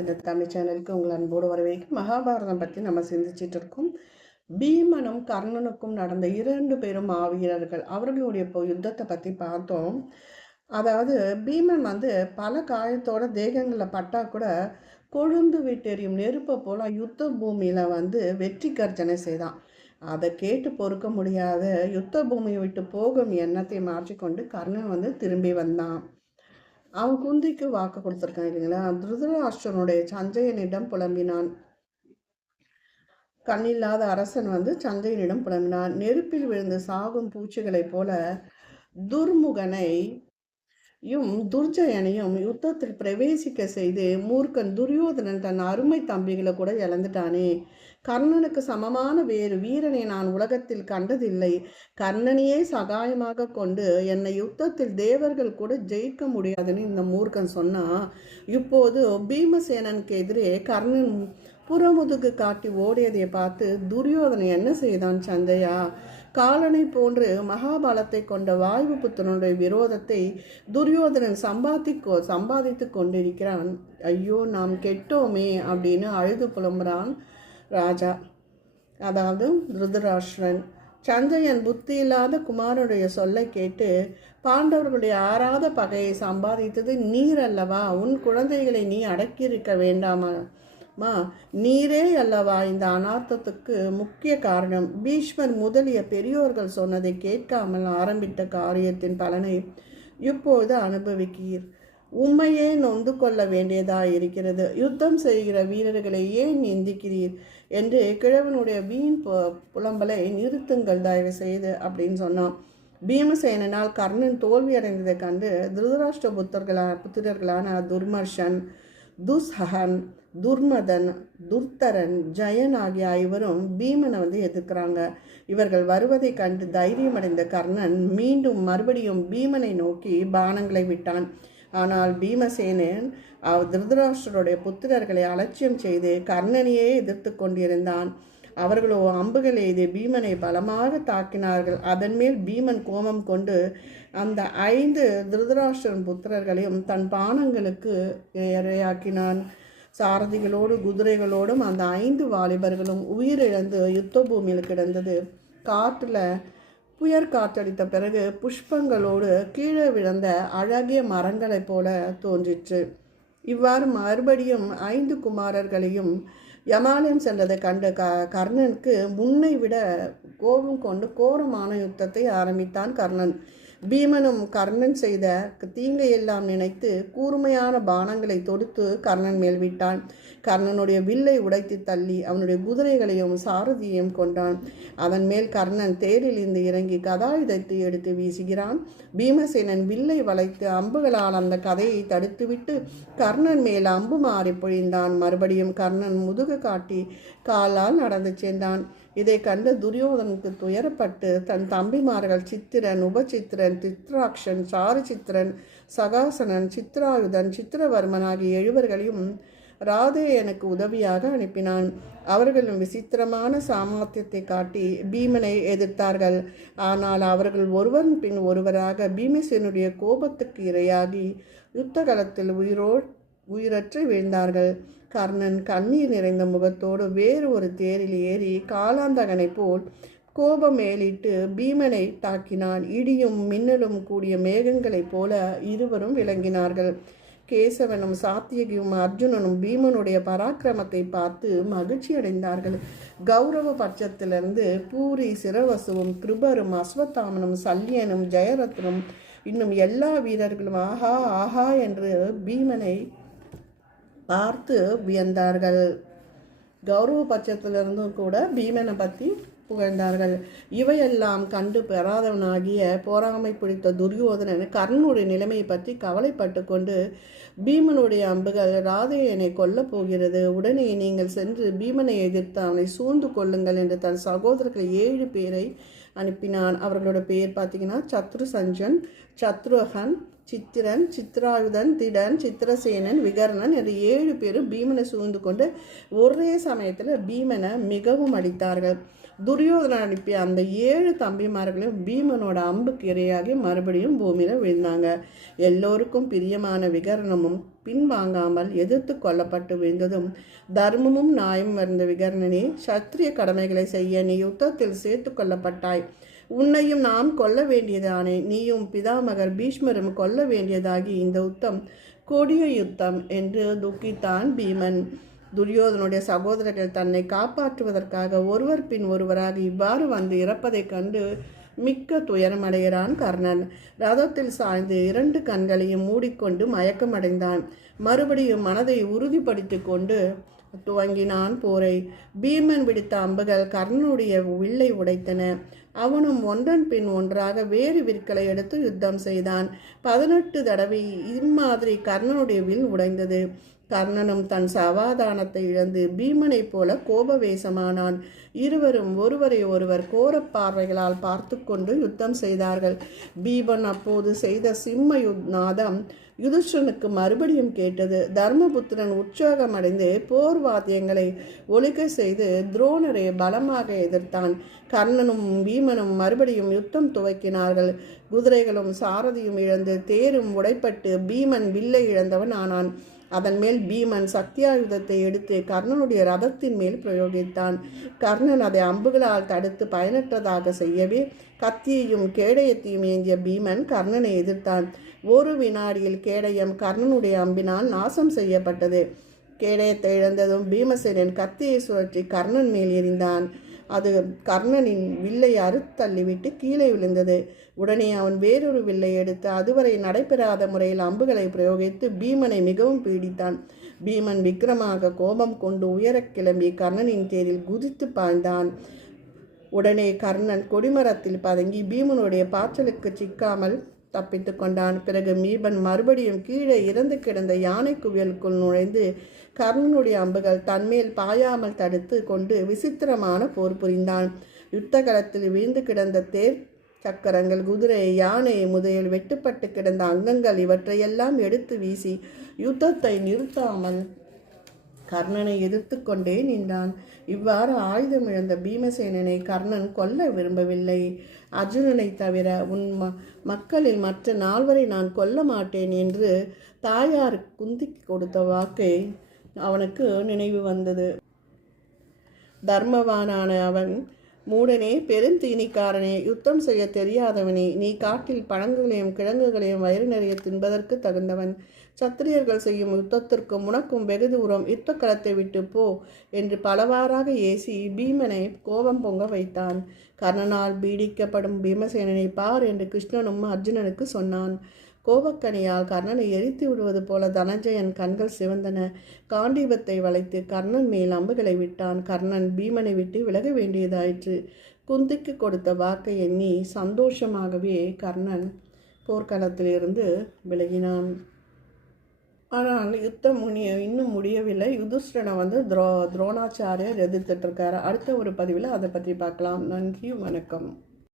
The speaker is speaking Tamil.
இந்த தமிழ் சேனலுக்கு உங்கள் அன்போடு வரவேற்கும். மகாபாரதம் பற்றி நம்ம சிந்திச்சிட்டு இருக்கோம். பீமனும் கர்ணனுக்கும் நடந்த 2 பேரும் மாவீரர்கள். அவர்களுடைய யுத்தத்தை பற்றி பார்த்தோம். அதாவது பீமன் பல காயத்தோட தேகங்களில் பட்டா கூட கொழுந்து விட்டெறியும் நெருப்பை போல யுத்த பூமியில் வெற்றி கர்ஜனை செய்தான். அதை கேட்டு பொறுக்க முடியாத யுத்த பூமியை விட்டு போகும் எண்ணத்தை மாற்றிக்கொண்டு கர்ணன் திரும்பி வந்தான். அவன் குந்திக்கு வாக்கு கொடுத்துருக்கான் இல்லைங்களா. திருதராஷ்டிரனுடைய சஞ்சயனிடம் புலம்பினான். கண்ணில்லாத அரசன் சஞ்சயனிடம் புலம்பினான். நெருப்பில் விழுந்து சாகும் பூச்சிகளைப் போல துர்ஜயனையும் யுத்தத்தில் பிரவேசிக்க செய்து மூர்க்கன் துரியோதனன் தன் அருமை தம்பிகளை கூட இழந்துட்டானே. கர்ணனுக்கு சமமான வேறு வீரனை நான் உலகத்தில் கண்டதில்லை. கர்ணனையே சகாயமாக கொண்டு என்னை யுத்தத்தில் தேவர்கள் கூட ஜெயிக்க முடியாதுன்னு இந்த மூர்க்கன் சொன்னா. இப்போது பீமசேனனுக்கு எதிரே கர்ணன் புறமுதுகு காட்டி ஓடியதை பார்த்து துரியோதனன் என்ன செய்தான்? சஞ்சயா, காலனை போன்று மகாபலத்தை கொண்ட வாயு புத்திரனுடைய விரோதத்தை துரியோதனன் சம்பாதித்து கொண்டிருக்கிறான். ஐயோ, நாம் கெட்டோமே அப்படின்னு அழுது புலம்புறான் ராஜா, அதாவது திருதராஷ்டிரன். சஞ்சயன் புத்தி இல்லாத குமாரனுடைய சொல்லை கேட்டு பாண்டவர்களுடைய ஆறாத பகையை சம்பாதித்தது நீர் அல்லவா? உன் குழந்தைகளை நீ அடக்கியிருக்க வேண்டாமா? நீரே அல்லவா இந்த அனார்த்தத்துக்கு முக்கிய காரணம்? பீஷ்மர் முதலிய பெரியோர்கள் சொன்னதை கேட்காமல் ஆரம்பித்த காரியத்தின் பலனை இப்போது அனுபவிக்கிறீர். உண்மையே நொந்து கொள்ள வேண்டியதாயிருக்கிறது. யுத்தம் செய்கிற வீரர்களை ஏன் நிந்திக்கிறீர் என்று கிழவனுடைய வீண் புலம்பலை நிறுத்துங்கள் தயவு செய்து அப்படின்னு சொன்னான். பீமசேனால் கர்ணன் தோல்வி அடைந்ததை கண்டு திருதராஷ்டிர புத்திரர்களான துர்மர்ஷன், துஸ்ஹன், துர்மதன், துர்த்தரன், ஜெயன் ஆகிய ஐவரும் பீமனை எதிர்க்கிறாங்க. இவர்கள் வருவதை கண்டு தைரியமடைந்த கர்ணன் மறுபடியும் பீமனை நோக்கி பானங்களை விட்டான். ஆனால் பீமசேனன் திருதராஷ்டிரருடைய புத்திரர்களை அலட்சியம் செய்து கர்ணனையே எதிர்த்து கொண்டிருந்தான். அவர்களோ அம்புகள் எய்து பீமனை பலமாக தாக்கினார்கள். அதன் மேல் பீமன் கோபம் கொண்டு அந்த 5 திருதராஷ்டிரன் புத்திரர்களையும் தன் பானங்களுக்கு இரையாக்கினான். சாரதிகளோடு குதிரைகளோடும் அந்த 5 வாலிபர்களும் உயிரிழந்து யுத்த பூமியில் கிடந்தது. காற்றில் புயற் காற்றடித்த பிறகு புஷ்பங்களோடு கீழே விழுந்த அழகிய மரங்களைப் போல தோன்றிற்று. இவ்வாறு மறுபடியும் 5 குமாரர்களையும் யமாலயம் சென்றதை கண்டு கர்ணனுக்கு முன்னை விட கோபம் கொண்டு கோரமான யுத்தத்தை ஆரம்பித்தான் கர்ணன். பீமனும் கர்ணன் செய்த தீங்கையெல்லாம் நினைத்து கூர்மையான பானங்களை தொடுத்து கர்ணன் மேல் விட்டான். கர்ணனுடைய வில்லை உடைத்து தள்ளி அவனுடைய குதிரைகளையும் சாரதியையும் கொண்டான். அதன் மேல் கர்ணன் தேரில் இருந்து இறங்கி கதாயுதத்தை எடுத்து வீசுகிறான். பீமசேனன் வில்லை வளைத்து அம்புகளால் அந்த கதையை தடுத்துவிட்டு கர்ணன் மேல் அம்பு மாறி பொழிந்தான். மறுபடியும் கர்ணன் முதுகு காட்டி காலால் நடந்து சென்றான். இதை கண்டு துரியோதனுக்கு துயரப்பட்டு தன் தம்பிமார்கள் சித்திரன், உபசித்திரன், சித்ராக்ஷன், சாருசித்திரன், சகாசனன், சித்ராயுதன், சித்திரவர்மன் ஆகிய 7 ராதே எனக்கு உதவியாக அனுப்பினான். அவர்களும் விசித்திரமான சாமர்த்தியத்தை காட்டி பீமனை எதிர்த்தார்கள். ஆனால் அவர்கள் ஒருவன் பின் ஒருவராக பீமசேனுடைய கோபத்துக்கு இரையாகி யுத்த களத்தில் உயிரற்று வீழ்ந்தார்கள். கர்ணன் கண்ணீர் நிறைந்த முகத்தோடு வேறு ஒரு தேரில் ஏறி காலாந்தகனை போல் கோபம் மேலிட்டு பீமனை தாக்கினான். இடியும் மின்னலும் கூடிய மேகங்களைப் போல இருவரும் விளங்கினார்கள். கேசவனும் சாத்தியகியும் அர்ஜுனனும் பீமனுடைய பராக்கிரமத்தை பார்த்து மகிழ்ச்சி அடைந்தார்கள். கௌரவ பட்சத்திலிருந்து பூரி, சிரவசுவும், கிருபரும், அஸ்வத்தாமனும், சல்யனும், ஜெயரத்னும் இன்னும் எல்லா வீரர்களும் ஆஹா ஆஹா என்று பீமனை பார்த்து வியந்தார்கள். கௌரவ பட்சத்திலிருந்தும் கூட பீமனை பற்றி புகழ்ந்தார்கள். இவையெல்லாம் கண்டு பெறாதவனாகிய போராமை பிடித்த துரியோதனன் கர்ணனுடைய நிலைமையை பற்றி கவலைப்பட்டு கொண்டு பீமனுடைய அம்புகள் ராதையனை கொல்லப் போகிறது, உடனே நீங்கள் சென்று பீமனை எதிர்த்து அவனை சூழ்ந்து கொள்ளுங்கள் என்று தன் சகோதரர்கள் 7 பேரை அனுப்பினான். அவர்களோட பேர் பார்த்தீங்கன்னா சத்ருசஞ்சன், சத்ருஹன், சித்திரன், சித்ராயுதன், திடன், சித்திரசேனன், விகர்ணன் என்று 7 பேரும் பீமனை சூழ்ந்து கொண்டு ஒரே சமயத்தில் பீமனை மிகவும் அடித்தார்கள். துரியோதனன் அனுப்பிய அந்த 7 தம்பிமார்களும் பீமனோட அம்புக்கு இரையாகி மறுபடியும் பூமியில் விழுந்தாங்க. எல்லோருக்கும் பிரியமான விகர்ணமும் பின்வாங்காமல் எதிர்த்து கொல்லப்பட்டு விழுந்ததும், தர்மமும் நியாயமும் இருந்த விகர்ணனே, சத்திரிய கடமைகளை செய்ய நீ யுத்தத்தில் சேர்த்து கொள்ளப்பட்டாய். உன்னையும் நாம் கொல்ல வேண்டியதானே. நீயும் பிதாமகர் பீஷ்மரும் கொல்ல வேண்டியதாகி இந்த யுத்தம் கொடிய யுத்தம் என்று துக்கித்தான் பீமன். துரியோதனுடைய சகோதரர்கள் தன்னை காப்பாற்றுவதற்காக ஒருவர் பின் ஒருவராக இவ்வாறு வந்து இறப்பதைக் கண்டு மிக்க துயரமடைகிறான் கர்ணன். ரதத்தில் சாய்ந்து 2 கண்களையும் மூடிக்கொண்டு மயக்கமடைந்தான். மறுபடியும் மனதை உறுதிப்படுத்தி கொண்டு துவங்கினான் போரை. பீமன் விடுத்த அம்புகள் கர்ணனுடைய வில்லை உடைத்தன. அவனும் ஒன்றன் பின் ஒன்றாக வேறு விற்களை எடுத்து யுத்தம் செய்தான். 18 தடவை இம்மாதிரி கர்ணனுடைய வில் உடைந்தது. கர்ணனும் தன் சமாதானத்தை இழந்து பீமனைப் போல கோபவேசமானான். இருவரும் ஒருவரை ஒருவர் கோர பார்வைகளால் பார்த்து கொண்டு யுத்தம் செய்தார்கள். பீமன் அப்போது செய்த சிம்ம நாதம் யுதிஷ்டனுக்கு மறுபடியும் கேட்டது. தர்மபுத்திரன் உற்சாகமடைந்து போர் வாத்தியங்களை ஒலிக்க செய்து துரோணரை பலமாக எதிர்த்தான். கர்ணனும் பீமனும் மறுபடியும் யுத்தம் துவக்கினார்கள். குதிரைகளும் சாரதியும் இழந்து தேரும் உடைப்பட்டு பீமன் வில்லை இழந்தவன் ஆனான். அதன் மேல் பீமன் சக்தியாயுதத்தை எடுத்து கர்ணனுடைய ரதத்தின் மேல் பிரயோகித்தான். கர்ணன் அதை அம்புகளால் தடுத்து பயனற்றதாக செய்யவே கத்தியையும் கேடயத்தையும் ஏந்திய பீமன் கர்ணனை எதிர்த்தான். ஒரு வினாடியில் கேடயம் கர்ணனுடைய அம்பினால் நாசம் செய்யப்பட்டது. கேடயத்தை இழந்ததும் பீமசேனன் கத்தியை சுழற்றி கர்ணன் மேல் எறிந்தான். அது கர்ணனின் வில்லை அறுத்தள்ளிவிட்டு கீழே விழுந்தது. உடனே அவன் வேறொரு வில்லை எடுத்து அதுவரை நடைபெறாத முறையில் அம்புகளை பிரயோகித்து பீமனை மிகவும் பீடித்தான். பீமன் விக்ரமாக கோபம் கொண்டு உயரக் கிளம்பி கர்ணனின் தேரில் குதித்து பாய்ந்தான். உடனே கர்ணன் கொடிமரத்தில் பதுங்கி பீமனுடைய பாய்ச்சலுக்கு சிக்காமல் தப்பித்து கொண்டான். பிறகு பீமன் மறுபடியும் கீழே இறந்து கிடந்த யானை குவியலுக்குள் நுழைந்து கர்ணனுடைய அம்புகள் தன்மேல் பாயாமல் தடுத்து கொண்டு விசித்திரமான போர் புரிந்தான். யுத்த களத்தில் வீழ்ந்து கிடந்த தேர் சக்கரங்கள், குதிரை, யானை முதலில் வெட்டுப்பட்டு கிடந்த அங்கங்கள் இவற்றையெல்லாம் எடுத்து வீசி யுத்தத்தை நிறுத்தாமல் கர்ணனை எதிர்த்து கொண்டே நின்றான். இவ்வாறு ஆயுதம் இழந்த பீமசேனனை கர்ணன் கொல்ல விரும்பவில்லை. அர்ஜுனனை தவிர உன் மக்களில் மற்ற 4 நான் கொல்ல மாட்டேன் என்று தாயார் குந்திக்கு கொடுத்த வாக்கை அவனுக்கு நினைவு வந்தது. தர்மவானான அவன், மூடனே, பெருந்தீனிக்காரனே, யுத்தம் செய்ய தெரியாதவனே, நீ காட்டில் பழங்களையும் கிழங்குகளையும் வயிறு நிறைய தின்பதற்கு தகுந்தவன். சத்திரியர்கள் செய்யும் யுத்தத்திற்கும் உனக்கும் வெகு தூரம், யுத்த களத்தை விட்டு போ என்று பலவாறாக ஏசி பீமனை கோபம் பொங்க வைத்தான். கர்ணனால் பீடிக்கப்படும் பீமசேனனை பார் என்று கிருஷ்ணனும் அர்ஜுனனுக்கு சொன்னான். கோபக்கனியால் கர்ணனை எரித்து விடுவது போல தனஞ்சயன் கண்கள் சிவந்தன. காண்டீபத்தை வளைத்து கர்ணன் மேல் அம்புகளை விட்டான். கர்ணன் பீமனை விட்டு விலக வேண்டியதாயிற்று. குந்திக்கு கொடுத்த வாக்கை எண்ணி சந்தோஷமாகவே கர்ணன் போர்க்களத்திலிருந்து விலகினான். ஆனால் யுத்தம் இன்னும் முடியவில்லை. யுதிஷ்டனை துரோணாச்சாரியர் எதிர்த்துட்டு இருக்காரு. அடுத்த ஒரு பதிவில் அதை பற்றி பார்க்கலாம். நன்றி, வணக்கம்.